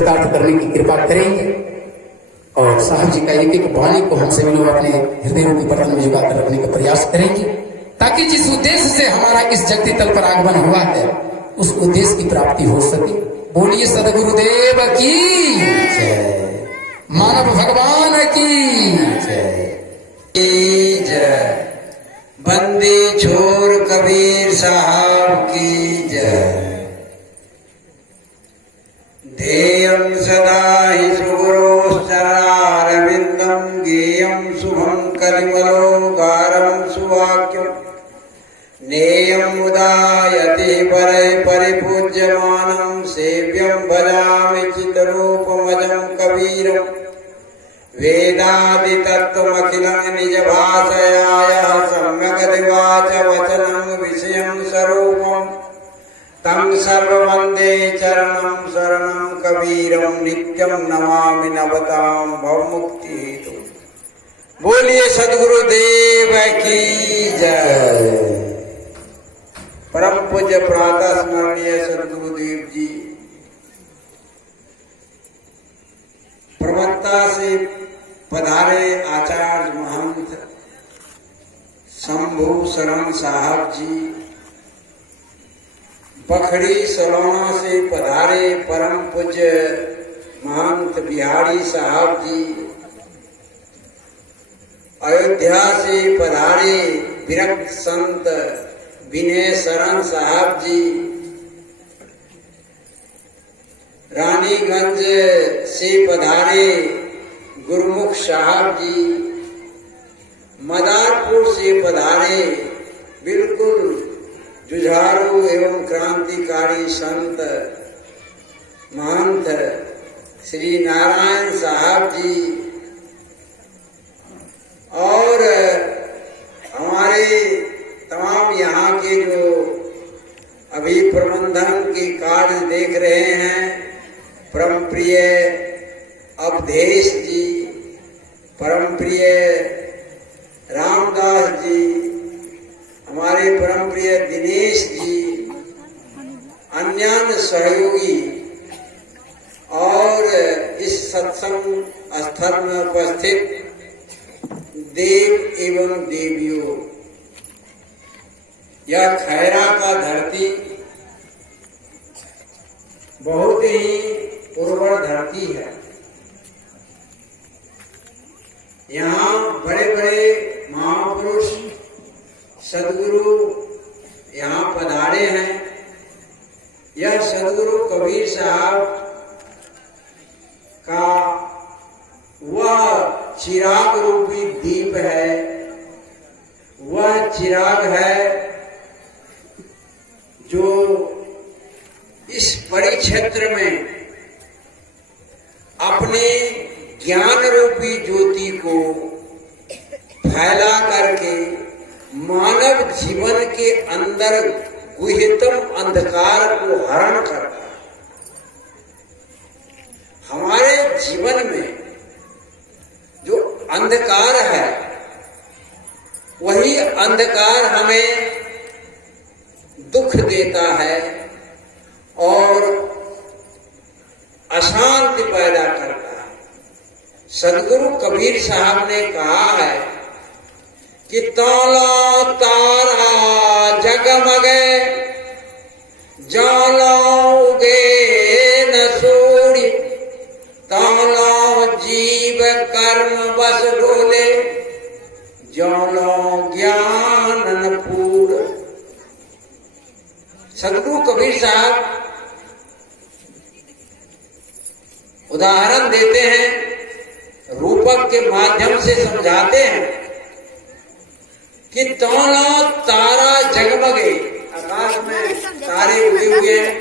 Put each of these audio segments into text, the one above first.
प्राप्त करने की कृपा करेंगे और साहब जी का एक एक वाणी को हम सभी लोग अपने हृदय रूपी बर्तन में जुगाकर रखने का प्रयास करेंगे, ताकि जिस उद्देश्य से हमारा इस जगती तल पर आगमन हुआ है उस उद्देश्य की प्राप्ति हो सके। बोलिए सदगुरुदेव की जय, मानव भगवान की जय, बंदी छोर कबीर साहब की जय। ध्येयं सदा हि सुगुरोश्चरणारविन्दं ज्ञेयं शुभं कलिमलोगारं सुवाक्यं नेयं उदायति परैः परिपूज्यमानं सेव्यं भजामि चित्तरूपमजं कबीरं वेदादितत्त्वमखिलं निजभाषयाय सम्यगदिवाच वचनं विषयं स्वरूपम् तं सर्ववन्दे चरणं शरणं कबीरं नित्यं नमामि नवतां भवमुक्ति हेतु। बोलिए सद्गुरुदेव की जय। परम पूज्य प्रातः स्मरणीय सद्गुरुदेव जी प्रवक्ता से पधारे आचार्य महंत शंभू शरण साहब जी, बखड़ी सलोना से पधारे परम पूज्य महंत बिहारी साहब जी, अयोध्या से पधारे विरक्त संत विनय शरण साहब जी, रानीगंज से पधारे गुरमुख साहब जी, मदारपुर से पधारे बिल्कुल जुझारू एवं क्रांतिकारी संत महंत श्री नारायण साहब जी, और हमारे तमाम यहाँ के जो अभी प्रबंधन के कार्य देख रहे हैं, परम प्रिय अवधेश जी, परम प्रिय रामदास जी, हमारे परम प्रिय दिनेश जी, अन्य सहयोगी और इस सत्संग स्थल में उपस्थित देव एवं देवियों, यह खैरा का धरती बहुत ही उर्वर धरती है। यहाँ बड़े बड़े महापुरुष सदगुरु यहाँ पधारे हैं। यह सदगुरु कबीर साहब का वह चिराग रूपी दीप है, वह चिराग है जो इस परिक्षेत्र में अपने ज्ञान रूपी ज्योति को फैला करके मानव जीवन के अंदर गुह्यतम अंधकार को हरण करता है। हमारे जीवन में जो अंधकार है वही अंधकार हमें दुख देता है और अशांति पैदा करता है। सदगुरु कबीर साहब ने कहा है कि तौला तारा जगमगे जालोगे न सूरी, तौला जीव कर्म बस डोले जालो ज्ञान न पूर। सदगुरु कबीर साहब उदाहरण देते हैं, रूपक के माध्यम से समझाते हैं कि तौला तारा जगमगे, आकाश में तारे उड़े हुए हैं,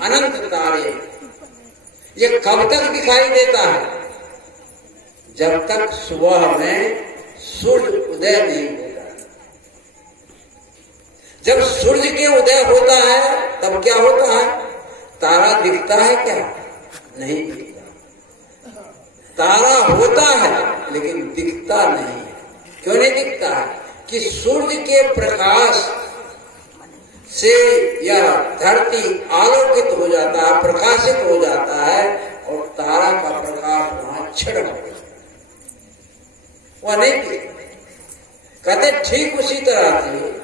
अनंत तारे। ये कब तक दिखाई देता है? जब तक सुबह में सूर्य उदय नहीं होता। जब सूर्य के उदय होता है तब क्या होता है? तारा दिखता है क्या? नहीं दिखता। तारा होता है लेकिन दिखता नहीं है। क्यों नहीं दिखता है? कि सूर्य के प्रकाश से यह धरती आलोकित हो जाता है, प्रकाशित हो जाता है छिड़क वह नहीं पी। कहते ठीक उसी तरह से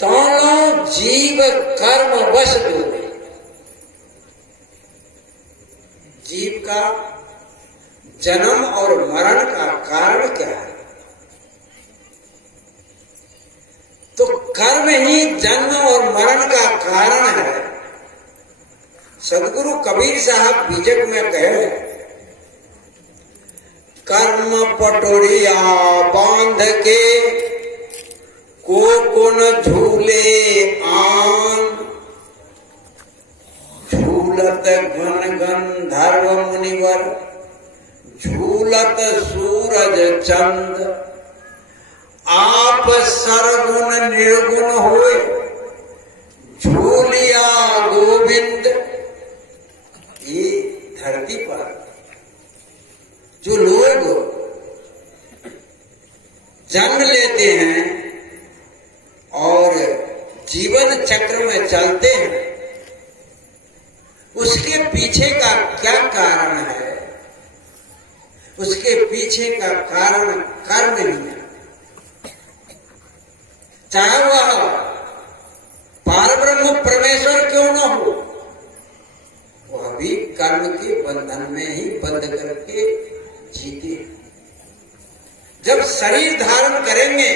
दोनों जीव कर्म वश डूबे। जीव का जन्म और मरण का कारण क्या है? तो कर्म ही जन्म और मरण का कारण है। सदगुरु कबीर साहब बीजक में कहे, कर्म पटोरिया बांध के को न झूले आन, झूलत घन घन धर्म मुनिवर, झूलत सूरज चंद, आप सरगुण निर्गुण हुए, झूलिया गोविंद। ये धरती पर जो लोग जन्म लेते हैं और जीवन चक्र में चलते हैं, उसके पीछे का क्या कारण है? उसके पीछे का कारण कर्म ही है। चाहे वह पारब्रह्म परमेश्वर क्यों न हो, वह भी कर्म के बंधन में ही बंध करके जीते। जब शरीर धारण करेंगे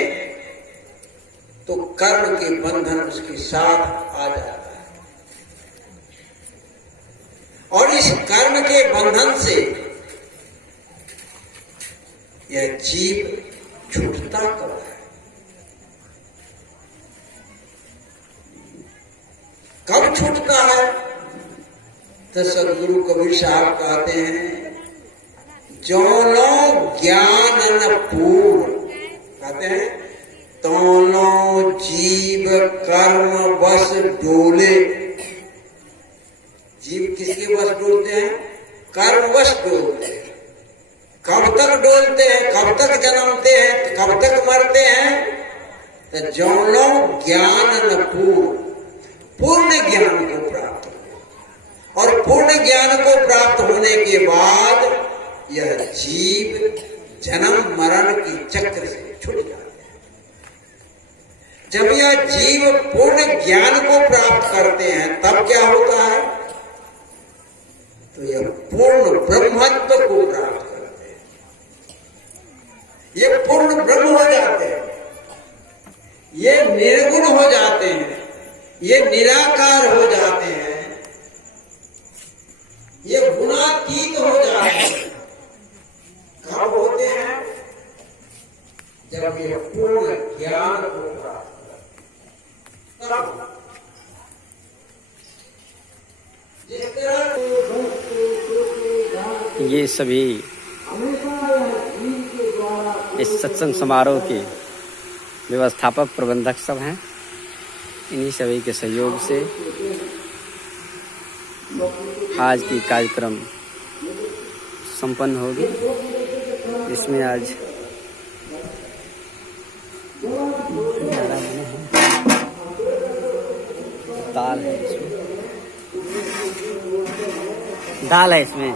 तो कर्म के बंधन उसके साथ आ जाता है, और इस कर्म के बंधन से यह जीव छूटता कब है? कब छूटता है? तो सदगुरु कबीर साहब कहते हैं, जौनो ज्ञान न पूर्ण, कहते हैं दोनों जीव कर्म वश डोले। जीव किसके वश डोलते हैं? कर्म वश डोलते हैं। कब तक डोलते हैं? कब तक जन्मते हैं? कब तक मरते हैं? तो जौनो ज्ञान न पूर्ण, पूर्ण ज्ञान को प्राप्त हो, और पूर्ण ज्ञान को प्राप्त होने के बाद यह जीव जन्म मरण के चक्र से छूट जाता है। जब यह जीव पूर्ण ज्ञान को प्राप्त करते हैं तब क्या होता है? तो यह पूर्ण ब्रह्मत्व को प्राप्त करते हैं। ये पूर्ण ब्रह्म हो जाते हैं, ये निर्गुण हो जाते हैं, ये निराकार हो जाते हैं, ये गुणातीत हो जाते हैं। कब होते हैं? जब ये पूर्ण ज्ञान को प्राप्त करते हैं। तब जिस तरह ये सभी इस सत्संग समारोह के व्यवस्थापक प्रबंधक सब हैं। इन्हीं सभी के सहयोग से आज की कार्यक्रम संपन्न होगी। इसमें आज दाल है, दाल है इसमें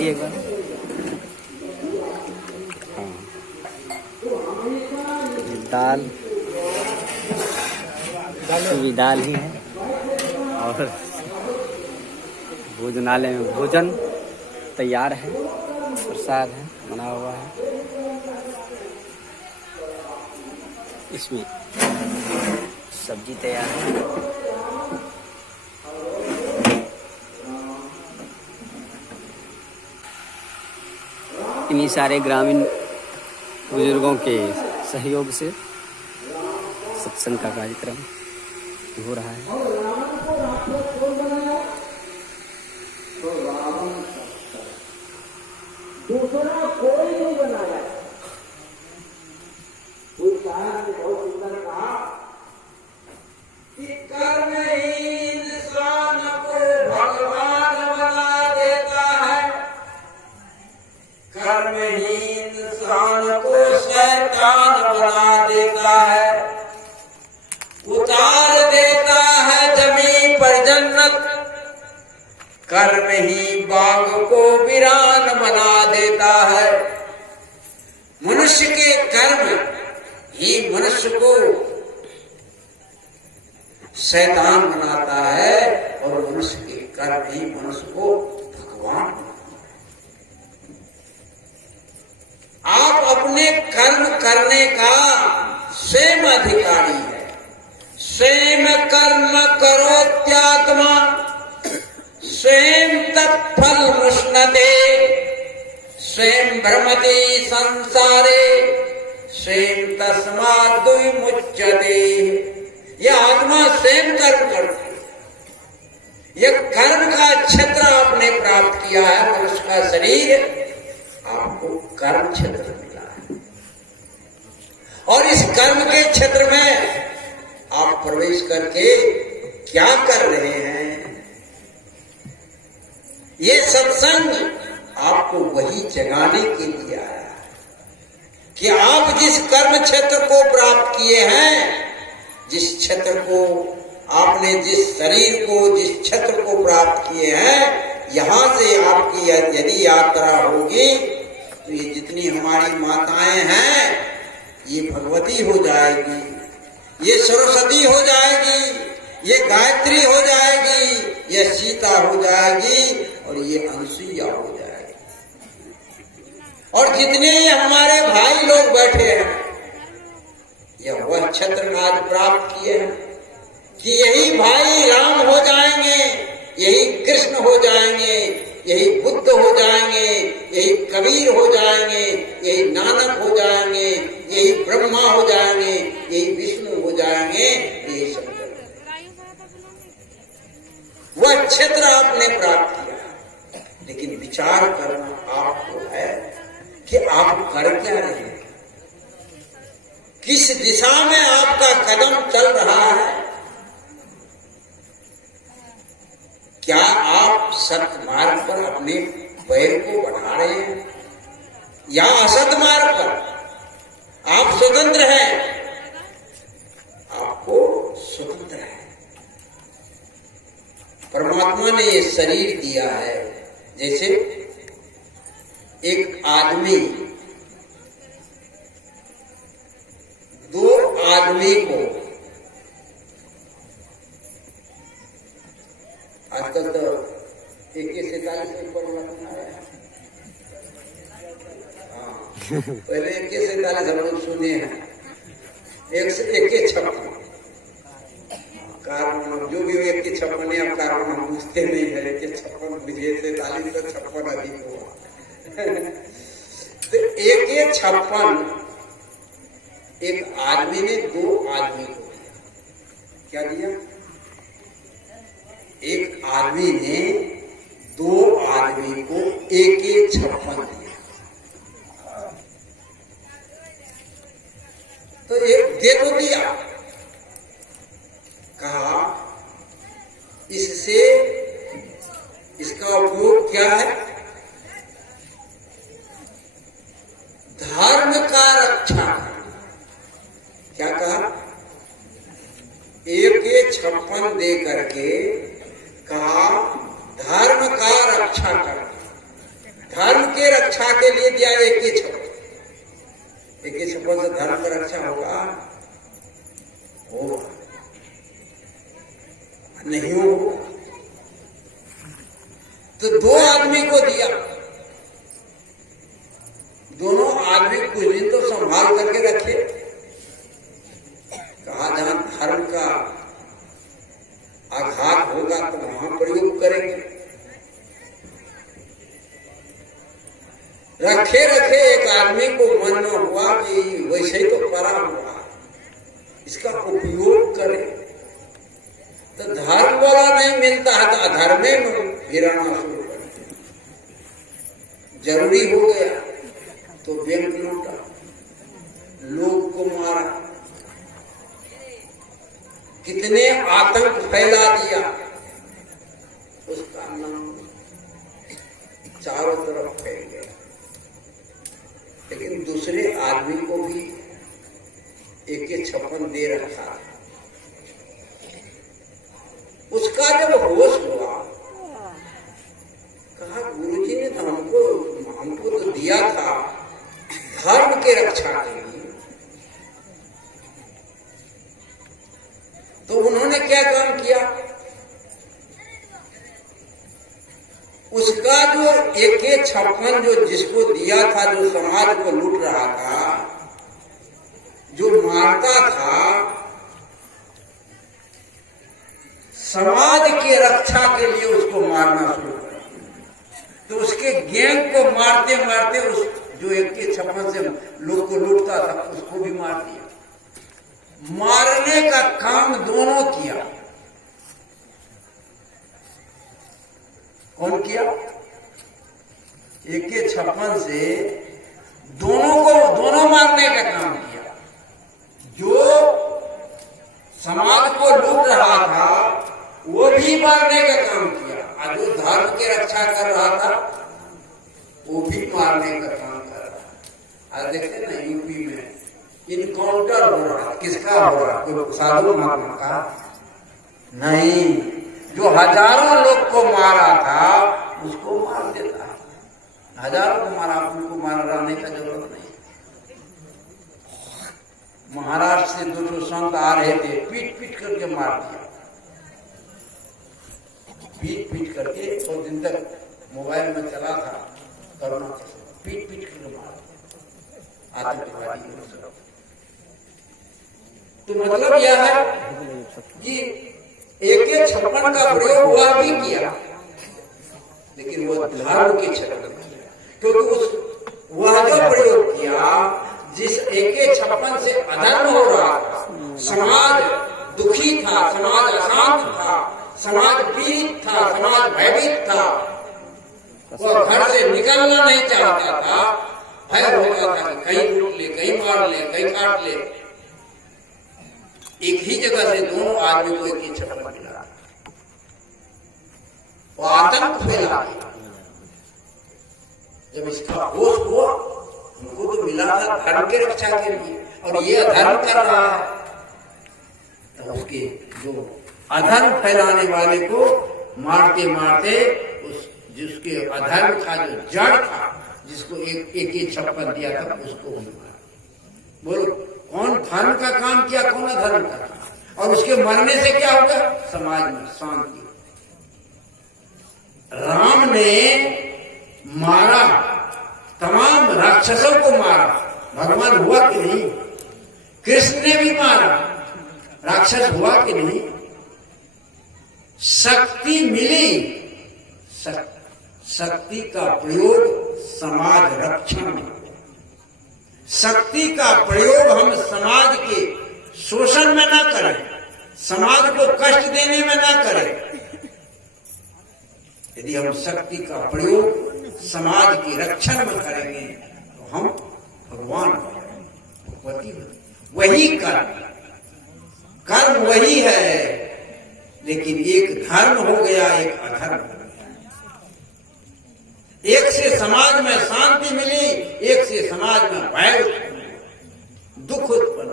एक बार। हाँ, दाल भी दाल ही है, और भोजनालय में भोजन तैयार है, प्रसाद है बना हुआ है। इसमें सब्जी तैयार है। इन्हीं सारे ग्रामीण बुजुर्गों के सहयोग से सत्संग का कार्यक्रम हो रहा है। दूसरा कोई नहीं बनाया। कोई शायद ने बहुत सुंदर कहा कि कर्म ही इंसान को भगवान बना देता है, कर्म ही इंसान को शैतान बना देता है, उतार देता है जमीन पर जन्नत, कर्म ही बाग को वीरान बना देता है। मनुष्य के कर्म ही मनुष्य को शैतान बनाता है और मनुष्य के कर्म ही मनुष्य को भगवान बनाता है। आप अपने कर्म करने का स्वयं अधिकारी है। स्वयं कर्म करो त्यात्मा स्वयं तत्फल मुष्णते स्वयं भ्रमति संसारे स्वयं तस्मात् विमुच्यते। यह आत्मा स्वयं कर्म करती है। यह कर्म का क्षेत्र आपने प्राप्त किया है। मनुष्य का शरीर आपको कर्म क्षेत्र मिला है और इस कर्म के क्षेत्र में आप प्रवेश करके क्या कर रहे हैं? ये सत्संग आपको वही जगाने के लिए आया है कि आप जिस कर्म क्षेत्र को प्राप्त किए हैं, जिस क्षेत्र को आपने, जिस शरीर को, जिस क्षेत्र को प्राप्त किए हैं, यहां से आपकी यदि यात्रा होगी तो ये जितनी हमारी माताएं हैं ये भगवती हो जाएगी, ये सरस्वती हो जाएगी, ये गायत्री हो जाएगी, ये सीता हो जाएगी और ये अनसुईया हो जाएगी। और जितने हमारे भाई लोग बैठे हैं यह वह क्षेत्र आज प्राप्त किए हैं कि यही भाई राम हो जाएंगे, यही कृष्ण हो जाएंगे, यही बुद्ध हो जाएंगे, यही कबीर हो जाएंगे, यही नानक हो जाएंगे, यही ब्रह्मा हो जाएंगे, यही विष्णु हो जाएंगे, यही शंकर। वह क्षेत्र आपने प्राप्त किया, लेकिन विचार करना आपको है कि आप कर क्या रहे हैं, किस दिशा में आपका कदम चल रहा है। क्या आप सत्य मार्ग पर अपने पैर को बढ़ा रहे हैं या असत मार्ग पर? आप स्वतंत्र हैं, आपको स्वतंत्र है। परमात्मा ने ये शरीर दिया है। जैसे एक आदमी दो आदमी को, आजकल तो AK-47 ऊपर आया, पहले AK-47 हम लोग सुने हैं, AK-56 कार्बन, जो भी AK-56 अब कार्बन हम पूछते नहीं है, AK-56 बुझे 43 तो 56 अधिक हुआ। तो AK-56 एक आदमी ने दो आदमी को दिया। क्या दिया? एक आदमी ने दो आदमी को AK-56 दिया। तो एक दे तो दिया, कहा इससे इसका उपयोग क्या है? धर्म का रक्षा। क्या कहा? AK-56 दे करके कहा धर्म का रक्षा कर। धर्म के रक्षा के लिए दिया AK-56। AK-56 से धर्म का रक्षा होगा? होगा नहीं होगा? तो दो आदमी को दिया, दोनों आदमी कुछ दिन तो संभाल करके रखे। कहा जहां धर्म का आघात होगा तो वहां प्रयोग करेंगे। रखे रखे एक आदमी को मन में हुआ कि वैसे ही तो पड़ा हुआ, इसका उपयोग करें। तो धर्म वाला नहीं मिलता है तो अधर्मे में गिराना शुरू कर दिया। जरूरी हो गया तो बैंक लूटा, लोग को मारा, कितने आतंक फैला दिया, उसका नाम चारों तरफ फैल गया। लेकिन दूसरे आदमी को भी AK-56 दे रखा था। उसका जब होश हुआ किया, उसका जो AK-56 जो जिसको दिया था, जो समाज को लूट रहा था, जो मारता था, समाज की रक्षा के लिए उसको मारना शुरू कर, तो उसके गैंग को मारते मारते उस जो AK-56 से लोग को लूटता था उसको भी मार दिया। मारने का काम दोनों किया। कौन किया? AK-56 से दोनों मारने का काम किया। जो समाज को लूट रहा था वो भी मारने का काम किया, और जो धर्म की रक्षा कर रहा था वो भी मारने का काम कर रहा। आज देखते ना यूपी में इनकाउंटर हो रहा, किसका हो रहा? कोई साधु महात्मा का नहीं, जो हजारों लोग को मारा था उसको मार देता है। हजारों को मारा, उनको मारने का जरूरत नहीं। महाराष्ट्र से 200 संत आ रहे थे, पीट पीट करके मार दिया, पीट पीट करके। और दिन तक मोबाइल में चला था करोना, पीट पीट करके मार दिया आतंकवादी। तो मतलब यह है कि AK-56 का प्रयोग हुआ भी किया, लेकिन वो धर्म के क्षेत्र में, क्योंकि वह जो प्रयोग किया जिस AK-56 से अधर्म हो रहा था, समाज दुखी था, समाज अशांत था, समाज पीड़ित था, समाज भयभीत था, वह घर से निकलना नहीं चाहता था, भय होता था कि कहीं लूट ले, कहीं मार ले, कहीं काट ले। एक ही जगह से दोनों आदमी को AK-56 मिला, वो आतंक फैला। जब इसका होश हुआ, उनको तो मिला था धर्म की रक्षा के लिए, और ये अधर्म कर रहा है, तो उसके जो अधर्म फैलाने वाले को मारते मारते उस जिसके अधर्म का जो जड़ था, जिसको AK-56 दिया था, उसको मारा। बोलो कौन धर्म का काम किया, कौन अधर्म का काम? और उसके मरने से क्या होगा? समाज में शांति। राम ने मारा, तमाम राक्षसों को मारा, भगवान हुआ कि नहीं? कृष्ण ने भी मारा, राक्षस हुआ कि नहीं? शक्ति मिली, शक्ति का प्रयोग समाज रक्षण में, शक्ति का प्रयोग हम समाज के शोषण में ना करें, समाज को कष्ट देने में ना करें। यदि हम शक्ति का प्रयोग समाज के रक्षण में करेंगे तो हम भगवान वही कर्म वही है, लेकिन एक धर्म हो गया, एक अधर्म हो गया। एक से समाज में शांति मिली, एक से समाज में भय उत्पन्न, दुख उत्पन्न,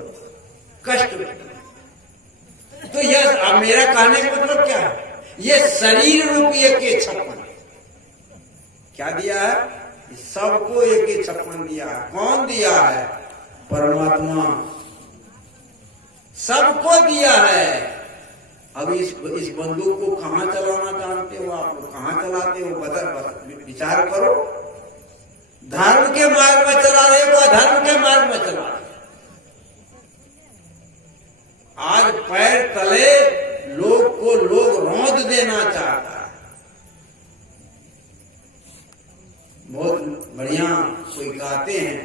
कष्ट उत्पन्न। तो यह अब मेरा कहने का मतलब क्या है? ये शरीर रूपी AK-56 क्या दिया है? सबको AK-56 दिया है। कौन दिया है? परमात्मा सबको दिया है। अब इस बंदूक को कहां चलाना जानते हो आप लोग? कहां चलाते हो? बदल विचार करो। धर्म के मार्ग में चला रहे हो, अधर्म के मार्ग में चला रहे। आज पैर तले लोग को लोग रौंद देना चाहता है। बहुत बढ़िया कोई गाते हैं,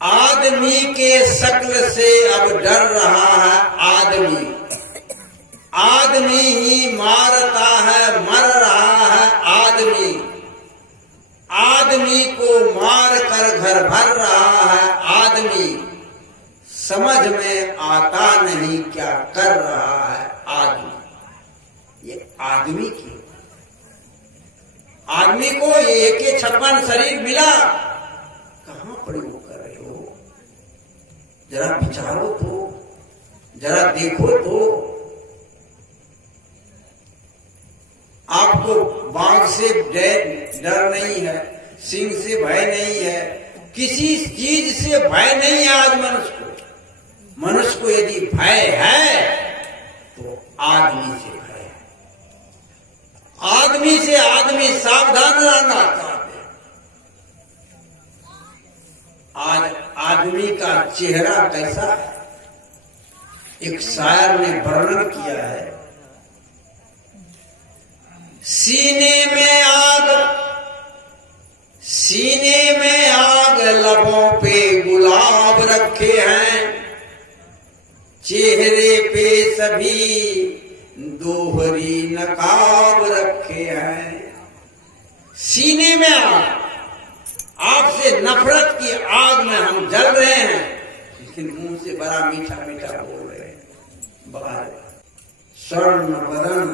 आदमी के शक्ल से अब डर रहा है आदमी, आदमी ही मारता है, मर रहा है आदमी, आदमी को मार कर घर भर रहा है आदमी, समझ में आता नहीं क्या कर रहा है आदमी। ये आदमी की, आदमी को ये AK-56 शरीर मिला, कहां प्रयोग कर रहे हो? जरा विचारो तो, जरा देखो तो। आपको बाघ से डर नहीं है, सिंह से भय नहीं है, किसी चीज से भय नहीं है। आज मनुष्य उसको यदि भय है तो आदमी से भय है। आदमी से आदमी सावधान रहना चाहते हैं। आज आदमी का चेहरा कैसा है, एक शायर ने वर्णन किया है। सीने में आग लबों पे गुलाब रखे हैं, चेहरे पे सभी दोहरी नकाब रखे हैं। सीने में आग, आपसे नफरत की आग में हम जल रहे हैं, लेकिन मुंह से बड़ा मीठा मीठा बोल रहे हैं। बाहर स्वर्ण बदन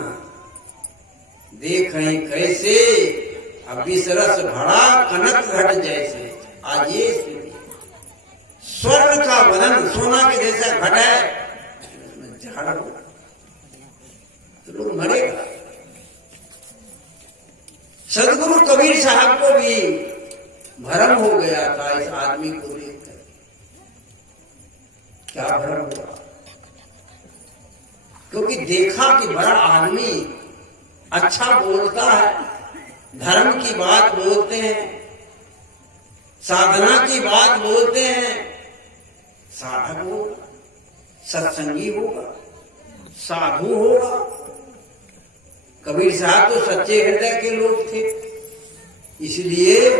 देखें कैसे, अविसरस भरा कनक घट जैसे। आज ये स्थिति, स्वर्ण का बदन सोना के जैसा घट है, उसमें झाड़ हो तो लोग मरेगा। सदगुरु कबीर साहब को भी भ्रम हो गया था इस आदमी को देखकर। क्या भ्रम हुआ? क्योंकि देखा कि बड़ा आदमी अच्छा बोलता है, धर्म की बात बोलते हैं, साधना की बात बोलते हैं, साधक होगा, सत्संगी होगा, साधु होगा। कबीर साहब तो सच्चे हृदय के लोग थे, इसलिए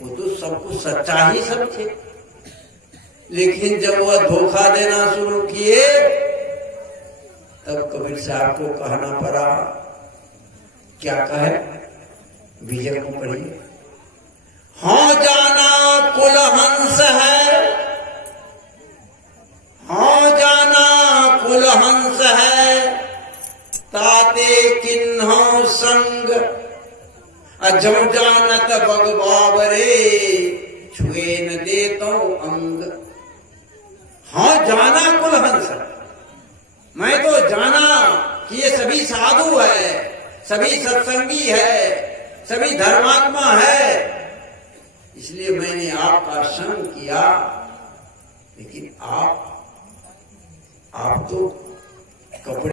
वो तो सबको सच्चा ही समझे। लेकिन जब वह धोखा देना शुरू किए, तब कबीर साहब को कहना पड़ा। क्या कहे? विजय को पढ़िए। हाँ जाना कुल हंस है, हाँ जाना कुल हंस है, ताते किन्हों संग, अजम जानत बगबावरे, छुए न दे तो अंग। हाँ जाना कुल हंस है, मैं तो जाना कि ये सभी साधु है, सभी सत्संगी है, सभी धर्मात्मा है, इसलिए मैंने आपका संग किया। लेकिन आप तो कपड़े